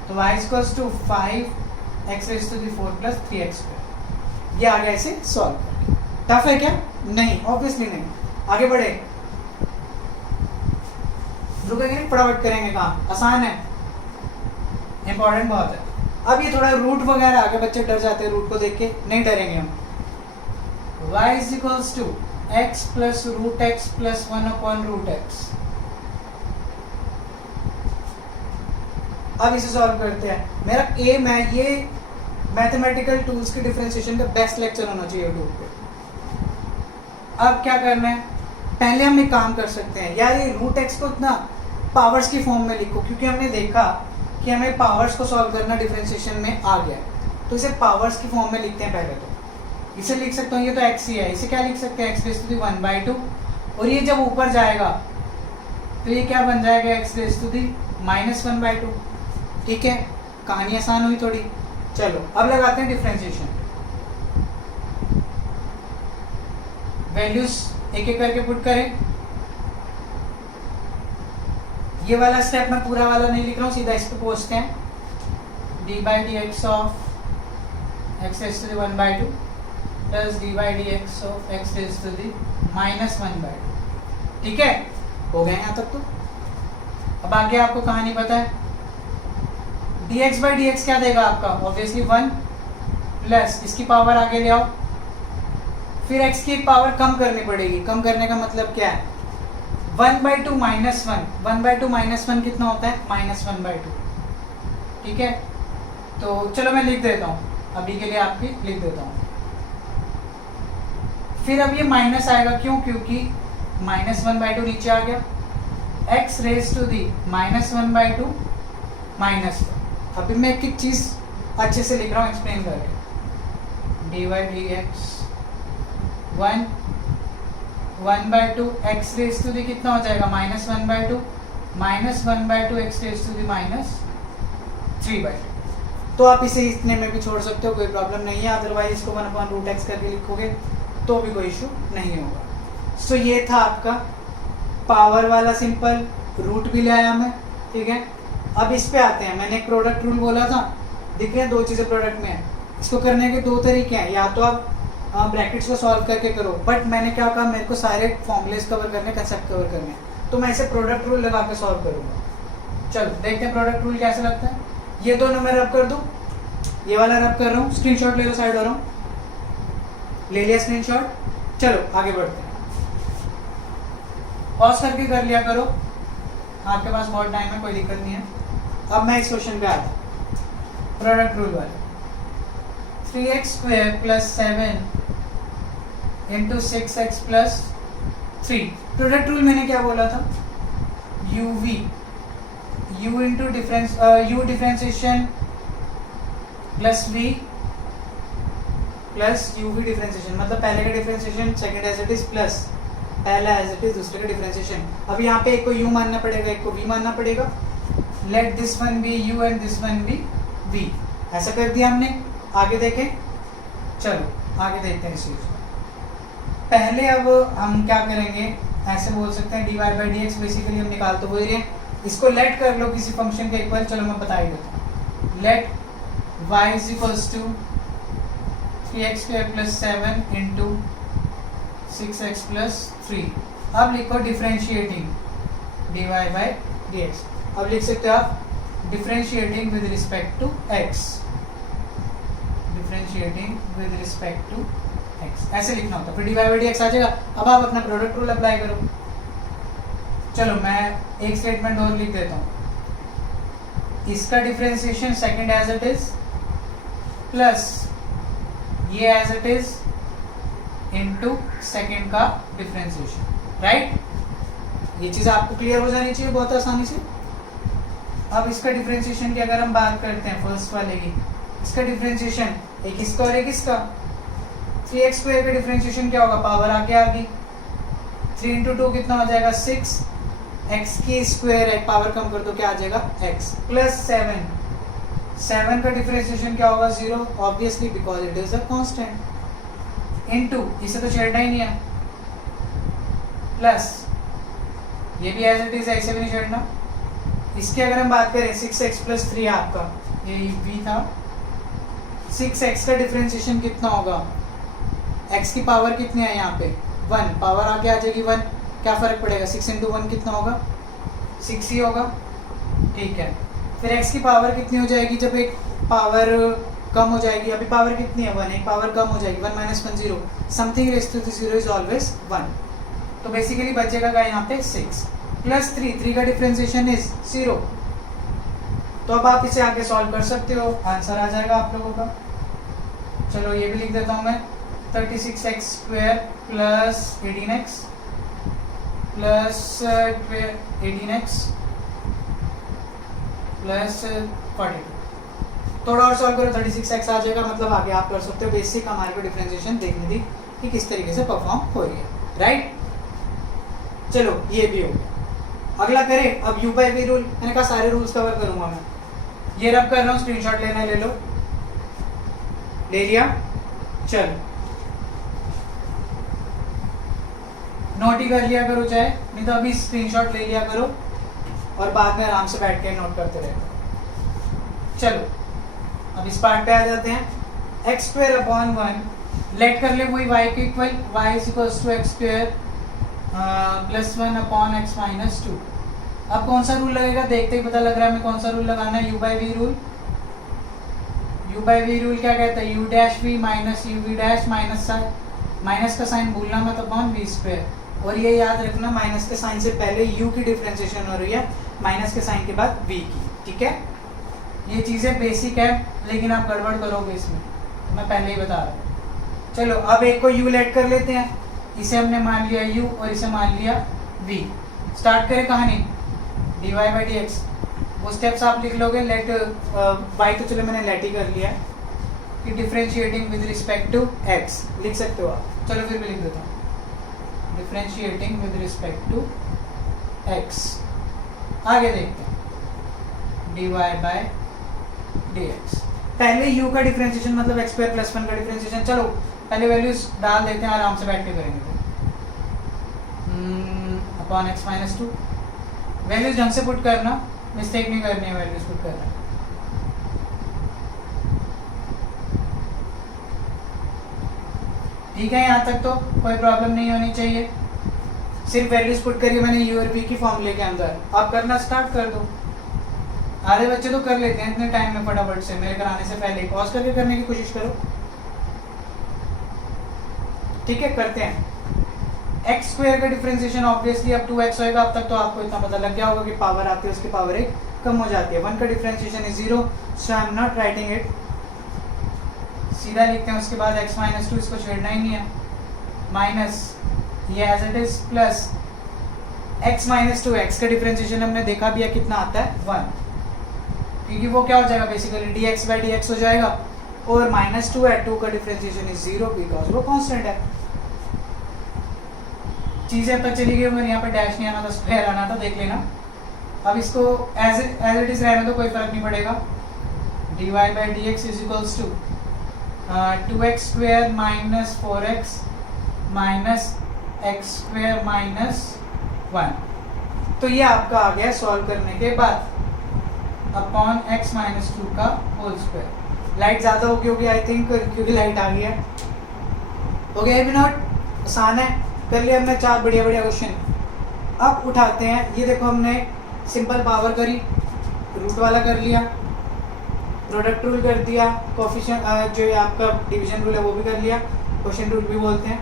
तो y equals to 5x raise to the 4 plus 3x square. ये आ गया इसे सॉल्व करके। टफ है क्या, नहीं, ऑब्वियसली नहीं। आगे बढ़े, रुकेंगे नहीं, फटाफट करेंगे काम, आसान है, इंपॉर्टेंट बहुत है। अब ये थोड़ा रूट वगैरह आगे बच्चे डर जाते हैं, रूट को देख के नहीं डरेंगे हम। y is equals to x plus root x plus 1 upon root x. अब इसे सॉल्व करते हैं। मेरा एम है ये मैथमेटिकल टूल्स की डिफरेंशिएशन का बेस्ट लेक्चर होना चाहिए यूट्यूब पे। अब क्या करना है, पहले हम एक काम कर सकते हैं यार, ये रूट एक्स को इतना पावर्स की फॉर्म में लिखो, क्योंकि हमने देखा कि हमें पावर्स को सॉल्व करना डिफरेंशिएशन में आ गया, तो इसे पावर्स की फॉर्म में लिखते हैं। पहले तो इसे लिख सकता हूँ, ये तो एक्स ही है, इसे क्या लिख सकते हैं, एक्स रेज टू दी 1/2, और ये जब ऊपर जाएगा तो ये क्या बन जाएगा, एक्स रेज टू दी -1/2। ठीक है, कहानी आसान हुई थोड़ी। चलो अब लगाते हैं डिफरेंशिएशन। वैल्यूज एक एक करके पुट करें। ये वाला स्टेप मैं पूरा वाला नहीं लिख रहा हूँ, सीधा इस पे पहुंचते हैं। d/dx of x raise to the 1/2 plus d/dx of x raise to the -1/2। ठीक है, हो गए यहाँ तक तो। अब आगे आपको कहानी पता है, dx/dx क्या देगा आपका, ऑब्वियसली 1 प्लस इसकी पावर आगे ले आओ, फिर x की पावर कम करनी पड़ेगी। कम करने का मतलब क्या है, 1/2 -1, 1/2 -1 कितना होता है, -1/2। ठीक है, तो चलो मैं लिख देता हूँ, अभी के लिए आपकी लिख देता हूँ। फिर अब ये माइनस आएगा, क्यों, क्योंकि -1/2 नीचे आ गया, x रेज टू दी -1/2 -1। अभी मैं एक चीज अच्छे से लिख रहा हूँ एक्सप्लेन करके, dy/dx 1/2 x रेज टू दी कितना हो जाएगा, -1/2 -1/2 x रेज टू दी -3/2। तो आप इसे इतने में भी छोड़ सकते हो, कोई प्रॉब्लम नहीं है। अदरवाइज इसको 1/√x करके लिखोगे तो भी कोई इशू नहीं होगा। सो ये था आपका पावर वाला सिंपल, रूट भी ले आया मैं। ठीक है, अब इस पे आते हैं। मैंने एक प्रोडक्ट रूल बोला था, दिख रहे हैं दो चीज़ें प्रोडक्ट में है। इसको करने के दो तरीके हैं, या तो आप ब्रैकेट्स को सॉल्व करके करो, बट मैंने क्या कहा, मेरे को सारे फॉर्मूलेस कवर करने, कंसेप्ट कवर करने, तो मैं इसे प्रोडक्ट रूल लगा के सॉल्व करूँगा। चलो देखते हैं प्रोडक्ट रूल कैसे लगता है। ये दोनों मैं रब कर दूँ, ये वाला रब कर रहा हूँ, स्क्रीनशॉट ले लो, साइड हो रहा हूँ, ले लिया स्क्रीनशॉट। चलो आगे बढ़ते हैं, पॉज करके कर लिया करो, आपके पास बहुत टाइम है, कोई दिक्कत नहीं है। अब मैं इस क्वेश्चन पे आता हूँ, प्रोडक्ट रूल वाले। 3x² + 7 × 6x + 3। प्रोडक्ट रूल मैंने क्या बोला था, u differentiation plus v plus uv differentiation, मतलब पहले का differentiation second as it is plus पहला एज इट इज दूसरे का डिफरेंशिएशन। अब यहाँ पे एक को u मानना पड़ेगा, एक को v मानना पड़ेगा। Let this one be u and this one be v। ऐसा कर दिया हमने, आगे देखें। चलो आगे देखते हैं इस चीज को। पहले अब हम क्या करेंगे, ऐसे बोल सकते हैं dy/dx बेसिकली हम निकाल तो वही रहे हैं, इसको लेट कर लो किसी फंक्शन के इक्वल। चलो मैं बता ही देता हूँ, लेट y = 3x² + 7 × 6x + 3। अब लिखो डिफरेंशिएटिंग dy/dx। अब लिख सकते हो आप differentiating with respect to x, differentiating with respect to x, ऐसे लिखना होता है, फिर dy/dx आ जाएगा। अब आप अपना प्रोडक्ट रूल अप्लाई करो। चलो मैं एक स्टेटमेंट और लिख देता हूँ, इसका differentiation second as it is plus ये as it is into second का डिफरेंशिएशन, राइट। ये चीज़ आपको क्लियर हो जानी चाहिए बहुत आसानी से। अब इसका डिफरेंशिएशन की अगर हम बात करते हैं फर्स्ट वाले की, इसका डिफरेंशिएशन एक इसका और एक इसका, 3x² का डिफरेंशिएशन क्या होगा, पावर आगे आ गई, 3 × 2 कितना हो जाएगा 6, x की स्क्वायर है, पावर कम कर दो क्या आ जाएगा x, प्लस 7 का डिफरेंशिएशन क्या होगा 0, obviously because it is a constant, into इसे तो छेड़ना ही नहीं है, प्लस ये भी एज इट इज है, इसे भी नहीं छेड़ना। इसकी अगर हम बात करें 6x + 3 आपका ये v था, 6x का डिफरेंशिएशन कितना होगा, x की पावर कितनी है यहाँ पे 1, पावर आगे आ जाएगी 1, क्या फ़र्क पड़ेगा 6 × 1 कितना होगा 6 ही होगा। ठीक है, फिर x की पावर कितनी हो जाएगी जब एक पावर कम हो जाएगी, अभी पावर कितनी है 1, एक पावर कम हो जाएगी 1 - 1 0, something raise to the 0 is always 1, तो बेसिकली बचेगा क्या यहाँ पे 6 प्लस 3 का डिफरेंशिएशन इज 0। तो अब आप इसे आगे सॉल्व कर सकते हो, आंसर आ जाएगा आप लोगों का। चलो ये भी लिख देता हूँ मैं, 36x² + 18x plus 18x plus 42। थोड़ा और सॉल्व करो 36x आ जाएगा, मतलब आगे आप कर सकते हो। बेसिक हमारे को डिफरेंशिएशन देखने दी कि किस तरीके से परफॉर्म हो रही है, राइट। चलो ये भी हो गया। अगला करें अब u बाई वी रूल। मैंने कहा सारे रूल्स कवर करूंगा मैं। ये रब कर रहा हूँ, स्क्रीनशॉट लेना है ले लो। ले लिया, चलो नोट ही कर लिया करो चाहे, नहीं तो अभी स्क्रीनशॉट ले लिया करो और बाद में आराम से बैठ के नोट करते रहे। चलो अब इस पार्ट पे आ जाते हैं। एक्स स्क्वायर अपॉन 1 लेट कर ले वही y के equal, y is equals to x square plus 1 upon x minus 2। अब कौन सा रूल लगेगा देखते ही पता लग रहा है हमें कौन सा रूल लगाना है। u by v rule. u by v rule क्या कहता है, u dash v minus u v dash minus का साइन भूलना मत अपॉन वी स्क्वायर। और ये याद रखना माइनस के साइन से पहले u की डिफरेंशिएशन हो रही है, माइनस के साइन के बाद v की, ठीक है। ये चीज़ें बेसिक है लेकिन आप गड़बड़ करोगे इसमें, मैं पहले ही बता रहा हूँ। चलो अब एक को u लेट कर लेते हैं, इसे हमने मान लिया u और इसे मान लिया v। स्टार्ट करें कहानी dy बाई डी एक्स। वो स्टेप्स आप लिख लोगे। लेट y तो चलो मैंने लेट ही कर लिया कि differentiating with respect to x लिख सकते हो आप। चलो फिर मैं लिख देता हूँ differentiating with respect to x। आगे देखते हैं dy बाई डी एक्स। पहले u का डिफरेंशिएशन मतलब x स्क्वायर प्लस 1 का डिफरेंशिएशन। चलो पहले वैल्यूज डाल देते हैं, आराम से बैठ के करेंगे। Upon x minus 2। वैल्यूज ढंग से पुट करना, मिस्टेक नहीं करनी है वैल्यूज पुट करना। ठीक है, यहाँ तक तो कोई प्रॉब्लम नहीं होनी चाहिए। सिर्फ वैल्यूज पुट करिए मैंने u और v की फॉर्मूले के अंदर। आप करना स्टार्ट कर दो। आधे बच्चे तो कर लेते हैं इतने टाइम में फटाफट से, मेरे कराने से पहले पॉज करके करने की कोशिश करो। ठीक है, करते हैं। एक्स स्क्वायर का डिफरेंशिएशन ऑब्वियसली अब 2x होएगा। अब तक तो आपको इतना पता लग गया होगा कि पावर आती है उसकी पावर 1 कम हो जाती है। 1 का differentiation is 0, so I am not writing it. सीधा लिखते हैं उसके बाद x माइनस 2, इसको छेड़ना ही नहीं है। माइनस ये as it is plus x minus 2। x का डिफरेंशिएशन हमने देखा भी है कितना आता है 1, क्योंकि वो क्या हो जाएगा basically dx by D x हो जाएगा। और माइनस 2 है, 2 का डिफरेंशिएशन इज 0 बिकॉज वो कांस्टेंट है। चीज़ें अब तक चली गई, अगर यहाँ पे डैश नहीं आना था स्क्वायर आना था, देख लेना। अब इसको एज इट इज रहने तो कोई फर्क नहीं पड़ेगा। dy by D x is equals to 2x square minus 4x minus x square minus 1। तो ये आपका आ गया सॉल्व करने के बाद अपॉन x माइनस 2 का होल स्क्वायर। लाइट ज़्यादा होगी आई थिंक, क्योंकि लाइट आ गई है। हो गया भी नोट, आसान है, कर लिया हमने 4 बढ़िया बढ़िया क्वेश्चन। अब उठाते हैं, ये देखो हमने सिंपल पावर करी, रूट वाला कर लिया, प्रोडक्ट रूल कर दिया, कोफिशिएंट जो आपका डिवीजन रूल है वो भी कर लिया, क्वेश्चन रूल भी बोलते हैं।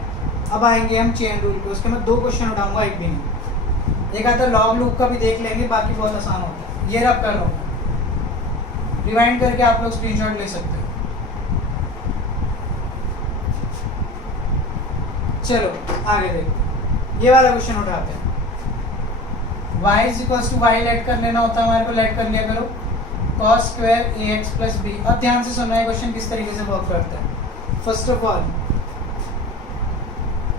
अब आएंगे हम चेन रूल पे, उसके मैं 2 क्वेश्चन उठाऊंगा, एक भी नहीं। एक आता लॉग लूप का भी देख लेंगे, बाकी बहुत आसान होता है। ये रब कर रहा हूँ, रिवाइंड करके आप लोग स्क्रीनशॉट ले सकते हो। चलो आगे देखते, ये वाला क्वेश्चन उठाते हैं। y is equals to y let कर लेना होता है हमारे को, लेट कर लिया करो cos square ax plus b. अब ध्यान से सुनना है क्वेश्चन किस तरीके से वर्क करता है। फर्स्ट ऑफ ऑल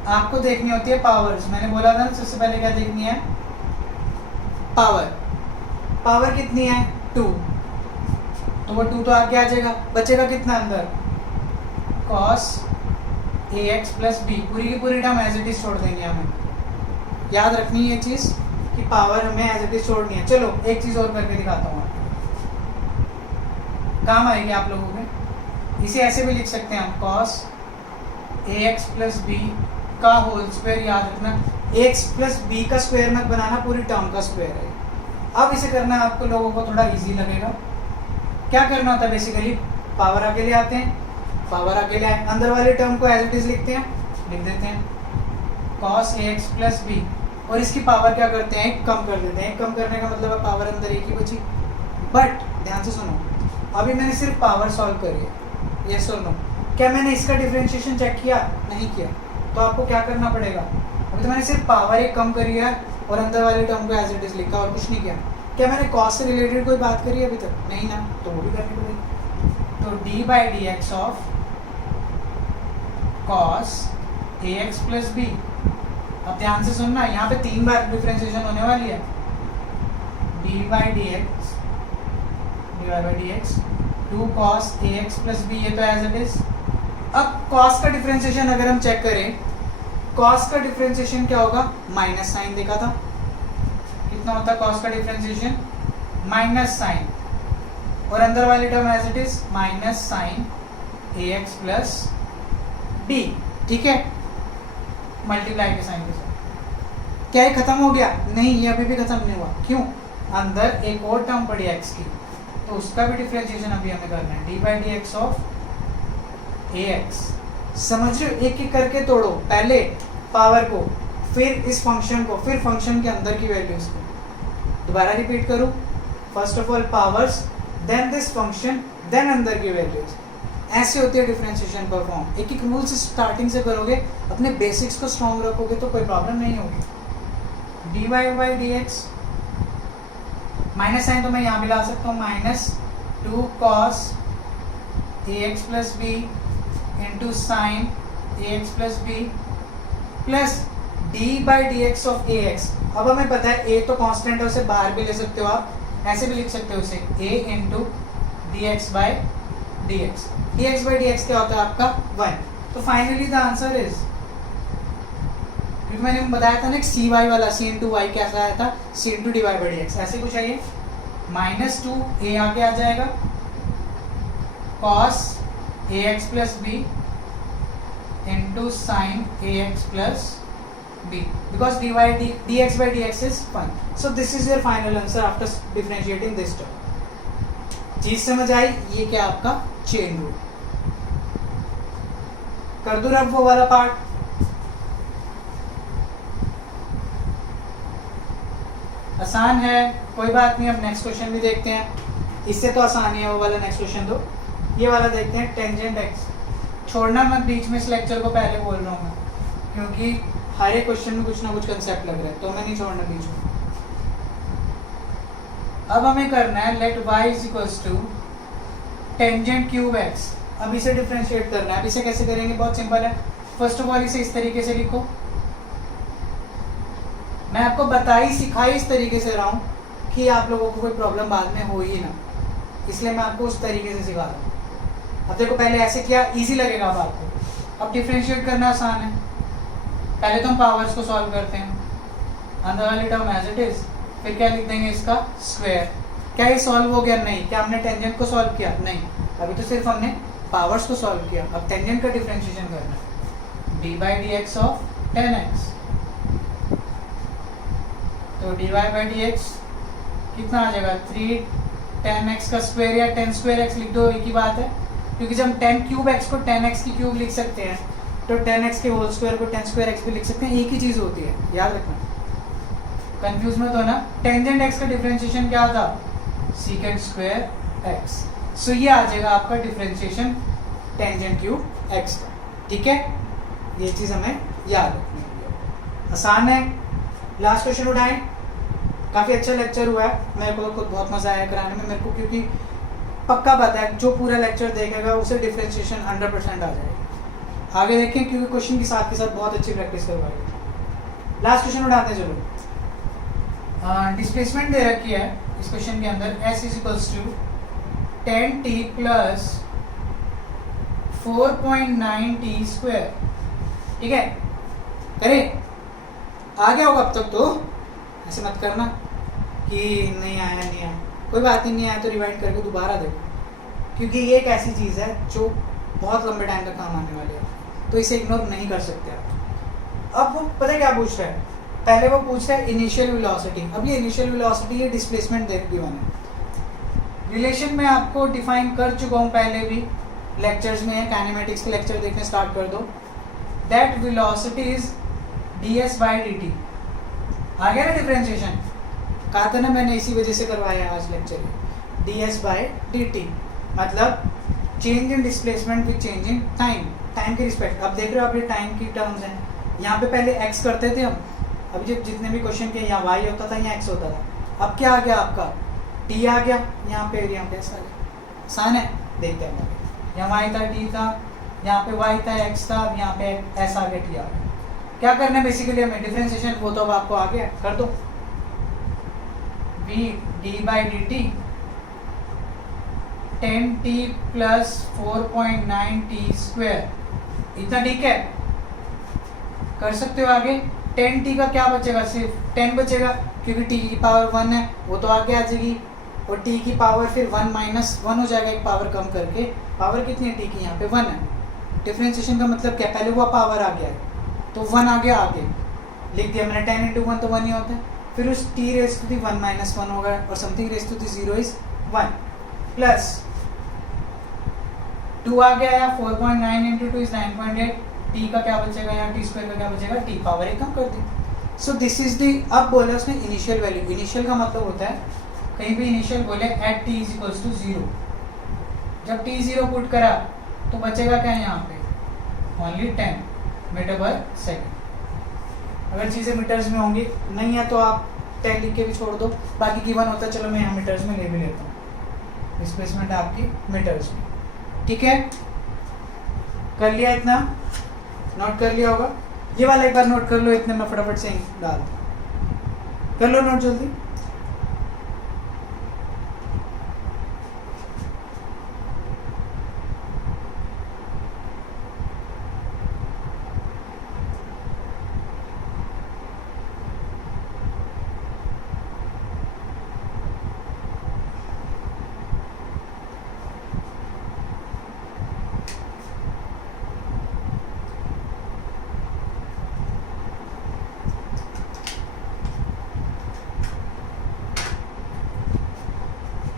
आपको देखनी होती है पावर्स। मैंने बोला था सबसे पहले क्या देखनी है, पावर। पावर कितनी है 2, तो वो 2 तो आगे आ जाएगा, बचेगा कितना अंदर cos ax प्लस बी। पूरी की पूरी टर्म एज इट इज छोड़ देंगे हमें। याद रखनी है ये चीज़ कि पावर हमें एज इट इज छोड़नी है। चलो एक चीज़ और करके दिखाता हूँ, काम आएगी आप लोगों के। इसे ऐसे भी लिख सकते हैं हम, cos ax प्लस बी का होल स्क्वायर। याद रखना ax प्लस बी का स्क्वायर मत बनाना, पूरी टर्म का स्क्वायर है। अब इसे करना आपको लोगों को थोड़ा इजी लगेगा। क्या करना होता है बेसिकली, पावर अकेले आते हैं, पावर अकेले आए, अंदर वाले टर्म को एज इट इज लिखते हैं, लिख देते हैं cos ax प्लस बी, और इसकी पावर क्या करते हैं, एक कम कर देते हैं। एक कम करने का मतलब पावर अंदर एक ही बची। बट ध्यान से सुनो, अभी मैंने सिर्फ पावर सॉल्व करी है, यस और नो। क्या मैंने इसका डिफरेंशिएशन चेक किया, नहीं किया। तो आपको क्या करना पड़ेगा, अभी तो मैंने सिर्फ पावर एक कम करी है, और अंदर वाले टर्म को एज इट इज लिखा और कुछ नहीं किया। क्या मैंने कॉस से रिलेटेड कोई बात करी अभी तक? नहीं ना, तो वो भी करनी पड़ेगी। तो d by D x of cos a x plus b. अब ध्यान से सुनना, यहाँ पे 3 बार डिफ्रेंशिएशन होने वाली है। D by D x to cos a x plus b, ये तो एज इट इज। अब कॉस का डिफ्रेंशिएशन अगर हम चेक करें, कॉस का डिफ्रेंशिएशन क्या होगा? माइनस साइन देखा था, कितना होता है कॉस का डिफ्रेंशिएशन? माइनस साइन, और अंदर वाली term as it is minus sine a x plus b, ठीक है, मल्टीप्लाई के साइन के साथ। क्या ये खत्म हो गया? नहीं, ये अभी भी खत्म नहीं हुआ। क्यों? अंदर एक और टर्म पड़ी है एक्स की, तो उसका भी डिफ्रेंशिएशन अभी हमें करना है। D by D x of a x. समझ रहे हो? एक एक करके तोड़ो, पहले पावर को, फिर इस फंक्शन को, फिर फंक्शन के अंदर की वैल्यूज को। दोबारा रिपीट करूं, first of all powers, then this function, then अंदर की वैल्यूज। ऐसे होती है डिफरेंशिएशन परफॉर्म। एक एक रूल से स्टार्टिंग से करोगे, अपने बेसिक्स को स्ट्रॉन्ग रखोगे तो कोई प्रॉब्लम नहीं होगी। D Y by D x, minus sine तो मैं यहाँ भी ला सकता हूँ, minus 2 cos a x plus b into sine a x plus b plus d by D x of a x. अब हमें पता है ए तो कांस्टेंट है, उसे बाहर भी ले सकते हो आप, ऐसे भी लिख सकते हो उसे A into D X by D X. D X by D X क्या होता है आपका? 1। तो फाइनली द आंसर इज, क्योंकि मैंने बताया था ना सी वाई वाला, सी इंटू वाई कैसा आया था? C into D Y by D X, ऐसे कुछ है ये। माइनस 2 ए आगे आ जाएगा, cos a x plus b into sine a x plus b, because dx by dx is 1. So this is your final answer after differentiating this term. चीज समझ आई? ये क्या आपका चेन रूल। कर दूं अब वो वाला पार्ट? आसान है, कोई बात नहीं। अब नेक्स्ट क्वेश्चन भी देखते हैं, इससे तो आसान ही है वो वाला। नेक्स्ट क्वेश्चन दो, ये वाला देखते हैं। टेंजेंट एक्स, छोड़ना मत बीच में, इस लेक्चर को पहले बोल रहा हूँ मैं, क्योंकि हर एक क्वेश्चन में कुछ ना कुछ कंसेप्ट लग रहा है, तो मैं नहीं छोड़ना बीच में। अब हमें करना है let y is equals to tangent cube x। अब इसे डिफरेंशिएट करना है। अब इसे कैसे करेंगे? बहुत सिंपल है। फर्स्ट ऑफ ऑल इसे इस तरीके से लिखो। मैं आपको बताई सिखाई इस तरीके से रहा हूँ कि आप लोगों को कोई प्रॉब्लम बाद में हो ही ना, इसलिए मैं आपको उस तरीके से सिखा रहा हूँ। अब देखो, पहले ऐसे किया, ईजी लगेगा अब आपको। अब डिफरेंशिएट करना आसान है। पहले तो हम पावर्स को सॉल्व करते हैं, अंदर वाली टर्म एज इट इज, फिर क्या लिख देंगे? इसका स्क्वायर। क्या ये सॉल्व हो गया? नहीं। क्या हमने टेंजेंट को सॉल्व किया? नहीं, अभी तो सिर्फ हमने पावर्स को सॉल्व किया। अब टेंजेंट का डिफरेंशिएशन करना है। D by D x of 10x, तो d Y by D x कितना आ जाएगा? 3 10x का स्क्वायर या 10 स्क्वायर x लिख दो, एक ही बात है। क्योंकि जब 10 क्यूब x को 10x की क्यूब लिख सकते हैं, तो 10x के होल स्क्वायर को 10 स्क्वायर x भी लिख सकते हैं, एक ही चीज होती है, याद रखना, कंफ्यूज मत होना। टेंजेंट x का डिफरेंशिएशन क्या था? Secant square x। सो ये आ जाएगा आपका डिफरेंशिएशन टेंजेंट क्यूब x का, ठीक है? ये चीज हमें याद रखनी है, आसान है। लास्ट क्वेश्चन उठाएं। काफी अच्छा लेक्चर हुआ है, मेरे को खुद बहुत मजा आया कराने में मेरे को, क्योंकि पक्का पता है जो पूरा लेक्चर देखेगा उसे डिफरेंशिएशन 100% आ जाएगा। आगे देखें, क्योंकि क्वेश्चन के साथ बहुत अच्छी प्रैक्टिस करवाएगी। लास्ट क्वेश्चन उठाते हैं, चलो। डिस्प्लेसमेंट दे रखी है इस क्वेश्चन के अंदर, s is equals to 10t plus 4.9t square, ठीक है? करें? आ गया होगा अब तक तो, ऐसे मत करना कि नहीं आया। कोई बात नहीं आया तो रिवाइंड करके दोबारा देखो, क्योंकि ये एक ऐसी चीज़ है जो बहुत लंबे टाइम तक काम आने वाली है, तो इसे इग्नोर नहीं कर सकते आप। अब वो पता है क्या पूछ रहा है? पहले वो पूछ रहा है इनिशियल वेलोसिटी। अब ये इनिशियल वेलोसिटी, ये डिस्प्लेसमेंट देख दी मैंने। रिलेशन में आपको डिफाइन कर चुका हूँ पहले भी, लेक्चर्स में है, काइनेमेटिक्स के लेक्चर देखने स्टार्ट कर दो। That velocity is ds by dt। आ गया ना डिफरेंशिएशन? कहा था ना मैंने, इसी वजह से करवाया आज लेक्चर में। ds बाई dt मतलब change in displacement with change in time, time के रिस्पेक्ट। अब देख रहे हो आप, ये टाइम की टर्म्स हैं। यहाँ पे पहले x करते थे हम, अभी जब जितने भी क्वेश्चन के यहाँ y होता था यहाँ x होता था, अब क्या आ गया आपका t आ गया, यहाँ पे एरिया पे ऐसा आ गया। आसान है, देखते हैं। यहाँ y था, t था, यहाँ पे y था, x था, अब यहाँ पे ऐसा आ गया, t आ गया। क्या करना है बेसिकली हमें, डिफरेंशिएशन, वो तो अब आपको आ गया, कर दो। v d/dt 10t plus 4.9t², इतना ठीक है, कर सकते हो आगे। 10t का क्या बचेगा, सिर्फ 10 बचेगा, क्योंकि t की पावर 1 है, वो तो आगे आ जाएगी, और t की पावर फिर 1 माइनस 1 हो जाएगा, एक पावर कम करके। पावर कितनी है t की, यहाँ पे 1 है। डिफरेंशिएशन का मतलब क्या, पहले वो पावर आ गया है तो 1 आ गया, आगे लिख दिया मैंने, 10 × 1 तो 1 ही होता है, फिर उस t raise to the 1 minus 1 होगा, और something raise to the 0 is 1 plus 2 आ गया, 4.9 × 2 इज 9.8, t का क्या बचेगा, यहाँ t² का क्या बचेगा, t पावर 1 कम कर दी। सो दिस इज दी, अब बोला उसने इनिशियल वैल्यू। इनिशियल का मतलब होता है, कहीं भी इनिशियल बोले at t is equals to 0, जब t 0 पुट करा तो बचेगा क्या यहाँ पे, ओनली 10 मीटर पर सेकेंड। अगर चीज़ें मीटर्स में होंगी, नहीं है तो आप 10 लिख के भी छोड़ दो, बाकी गिवन होता है, चलो मैं यहाँ मीटर्स में ले भी लेता हूँ, डिस्प्लेसमेंट आपकी मीटर्स में, ठीक है। कर लिया, इतना नोट कर लिया होगा, ये वाला एक बार नोट कर लो, इतने में फटाफट से डाल कर लो नोट जल्दी।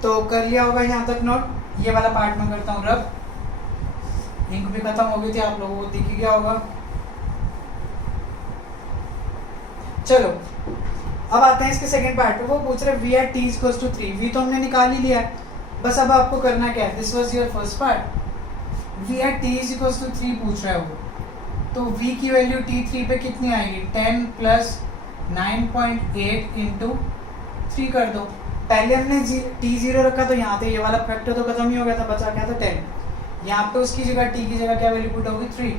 तो कर लिया होगा यहाँ तक नोट, ये वाला पार्ट में करता हूँ रब। इंक भी खत्म हो गई थी, आप लोगों को दिख ही गया होगा। चलो अब आते हैं इसके सेकंड पार्ट पे। वो पूछ रहे v at t equals to 3, v तो हमने निकाल ही लिया है, बस अब आपको करना क्या है, this was your first part. v at t equals to 3 पूछ रहा है वो, तो v की वैल्यू t3 पे कितनी आएगी, 10 प्लस 9.8 इंटू 3 कर दो। पहले हमने t0 रखा तो यहाँ पे ये वाला फैक्टर तो खत्म ही हो गया था, बचा क्या था 10। यहाँ पे उसकी जगह t की जगह क्या वैल्यू पुट होगी 3।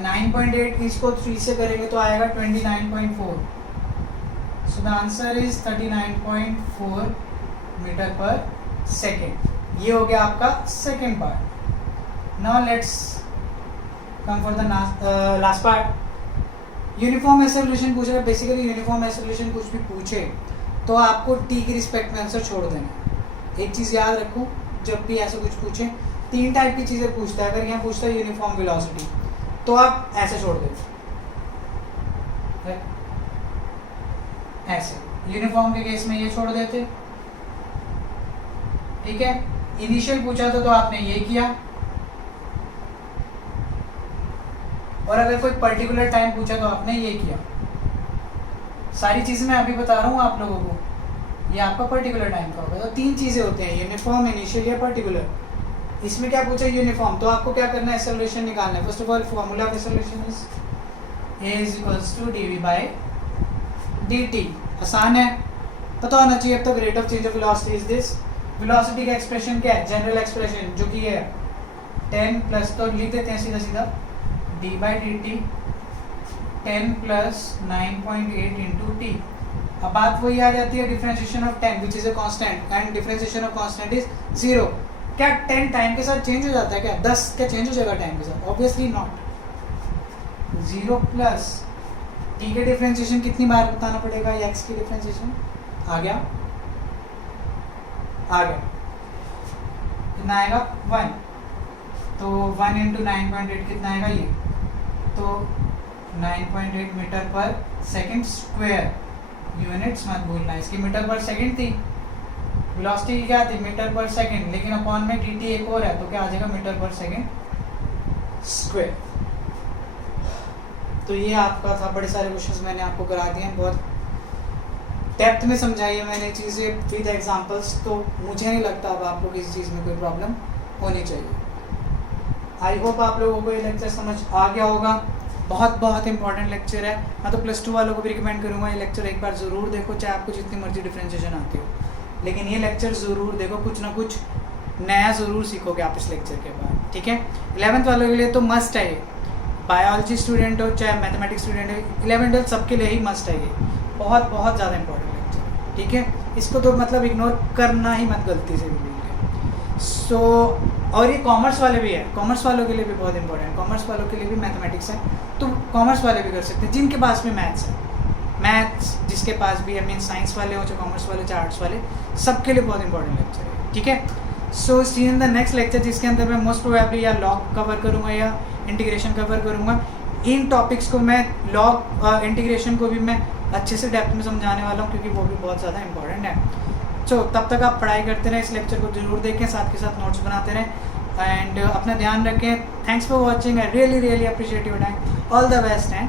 9.8 इसको 3 से करेंगे तो आएगा 29.4। So the answer is 39.4 metre पर सेकेंड। ये हो गया आपका second part. Now let's come for the last part. Uniform acceleration पूछ रहा है। बेसिकली यूनिफॉर्म एक्सेलरेशन कुछ भी पूछे तो आपको t की रिस्पेक्ट में आंसर छोड़ देना। एक चीज़ याद रखो, जब भी ऐसा कुछ पूछे 3 टाइप की चीज़ें पूछता है। अगर यहाँ पूछता है यूनिफॉर्म वेलोसिटी तो आप ऐसे छोड़ देते, ऐसे। यूनिफॉर्म के केस में ये छोड़ देते, ठीक है। इनिशियल पूछा तो आपने ये किया, और अगर कोई पर्टिकुलर टाइम पूछा तो आपने ये किया। सारी चीज़ें मैं अभी बता रहा हूँ आप लोगों को, ये आपका पर्टिकुलर टाइम का होगा। तो 3 चीज़ें होती हैं, यूनिफॉर्म, इनिशियल या पर्टिकुलर। इसमें क्या पूछा, यूनिफॉर्म, तो आपको क्या करना है, एक्सेलरेशन निकालना है। First of all formula of acceleration is a is equals to dv/dt। आसान है, पता होना चाहिए अब तक। Rate of change of velocity is this. Velocity का एक्सप्रेशन क्या है, जनरल एक्सप्रेशन जो कि है 10 प्लस, तो लिख देते हैं सीधा सीधा d/dt 10 प्लस 9.8 इंटू टी। अब बात वही आ जाती है, differentiation of 10 which is a constant, and differentiation of constant is 0। क्या 10 टाइम के साथ चेंज हो जाता है क्या, 10 क्या चेंज हो जाएगा टाइम के साथ? Obviously not. 0 प्लस टी के डिफरेंशिएशन कितनी बार बताना पड़ेगा, एक्स की डिफरेंशिएशन आ गया, आ गया, कितना आएगा 1। तो 1 इंटू 9.8 कितना आएगा ये, तो 9.8 मीटर पर सेकेंड स्क्वायर। यूनिट्स मत भूलना, इसकी मीटर पर सेकेंड थी, वेलोसिटी क्या थी मीटर पर सेकेंड, लेकिन अपॉन में dt एक और है तो क्या आ जाएगा मीटर पर सेकेंड स्क्वायर। तो ये आपका था। बड़े सारे क्वेश्चंस मैंने आपको करा दिए हैं, बहुत डेप्थ में समझाई है मैंने चीज़ें विद एग्जांपल्स। तो मुझे नहीं लगता अब आपको किसी चीज़ में कोई प्रॉब्लम होनी चाहिए। आई होप आप लोगों को ये लेक्चर समझ आ गया होगा। बहुत बहुत इंपॉर्टेंट लेक्चर है। मैं तो +2 वालों को भी रिकमेंड करूँगा ये लेक्चर एक बार ज़रूर देखो, चाहे आपको जितनी मर्जी डिफ्रेंशिएशन आती हो, लेकिन ये लेक्चर ज़रूर देखो, कुछ ना कुछ नया ज़रूर सीखोगे आप इस लेक्चर के बाद, ठीक है। 11th वालों के लिए तो मस्ट है ये, बायोलॉजी स्टूडेंट हो चाहे मैथमेटिक्स स्टूडेंट हो, 11 12 सबके लिए ही मस्ट है ये, बहुत बहुत ज़्यादा इंपॉर्टेंट लेक्चर, ठीक है। इसको तो मतलब इग्नोर करना ही मत गलती से भी। सो और ये कॉमर्स वाले भी है, कॉमर्स वालों के लिए भी बहुत इंपॉर्टेंट, कॉमर्स वालों के लिए भी मैथमेटिक्स है, तो कॉमर्स वाले भी कर सकते हैं जिनके पास भी मैथ्स है, मैथ्स जिसके पास भी है, मीन साइंस वाले हो चाहे कॉमर्स वाले चाहे आर्ट्स वाले, सबके लिए बहुत इंपॉर्टेंट लेक्चर है, ठीक है। सो सी इन द नेक्स्ट लेक्चर, जिसके अंदर मैं मोस्ट प्रोबेबली या लॉग कवर करूँगा या इंटीग्रेशन कवर करूँगा। इन टॉपिक्स को मैं लॉग इंटीग्रेशन को भी मैं अच्छे से डेप्थ में समझाने वाला हूँ, क्योंकि वो भी बहुत ज़्यादा इंपॉर्टेंट है। सो तब तक आप पढ़ाई करते रहें, इस लेक्चर को जरूर देखें, साथ के साथ नोट्स बनाते रहें एंड अपना ध्यान रखें। Thanks for watching, I really appreciate your time, all the best and